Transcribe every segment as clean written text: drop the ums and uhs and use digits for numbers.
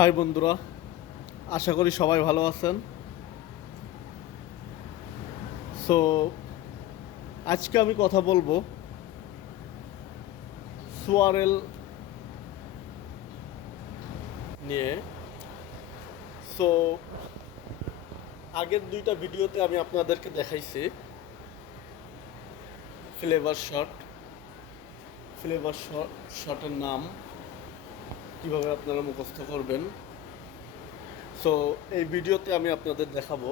High বন্ধুরা, আশা করি সবাই ভালো আছেন। সো আজকে আমি কথা বলবো সোয়ারেল নিয়ে। সো আগের দুইটা ভিডিওতে আমি আপনাদেরকে দেখাইছি ফ্লেভার শট ফ্লেভার শটের নাম কিভাবে আপনারা মুখস্থ করবেন। সো এই ভিডিওতে আমি আপনাদের দেখাবো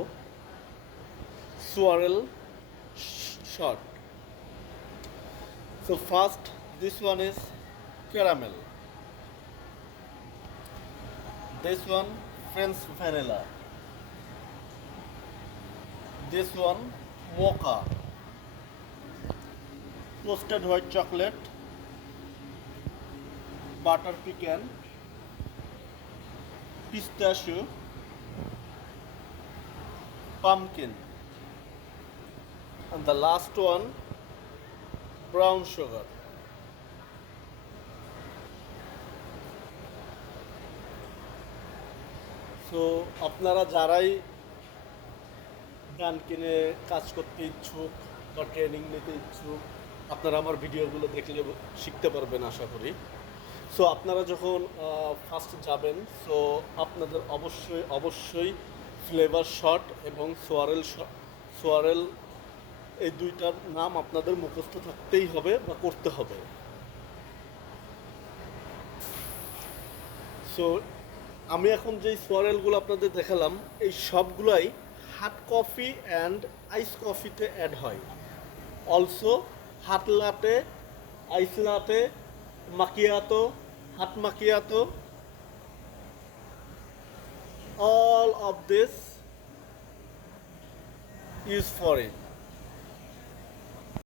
সোয়ারেল shot. So first, this one is caramel. This one French vanilla. This one mocha. Toasted white chocolate. Butter pecan. Pistachio. Pumpkin. And the last one brown sugar. So আপনারা যারাই গান কিনে কাজ করতে ইচ্ছুক বা ট্রেনিং নিতে ইচ্ছুক, আপনারা আমার ভিডিওগুলো দেখলে শিখতে পারবেন আশা করি। সো আপনারা যখন ফার্স্ট যাবেন, সো আপনাদের অবশ্যই ফ্লেভার শট এবং সোয়ারেল এই দুইটার নাম আপনাদের মুখস্থ থাকতেই হবে বা করতে হবে। সো আমি এখন যেই সোয়ারেলগুলো আপনাদের দেখালাম, এই সবগুলাই হট কফি অ্যান্ড আইস কফিতে অ্যাড হয়। Also hot লাটে, ice লাটে, মাকিয়াতো, hot macchiato, all of this use for it.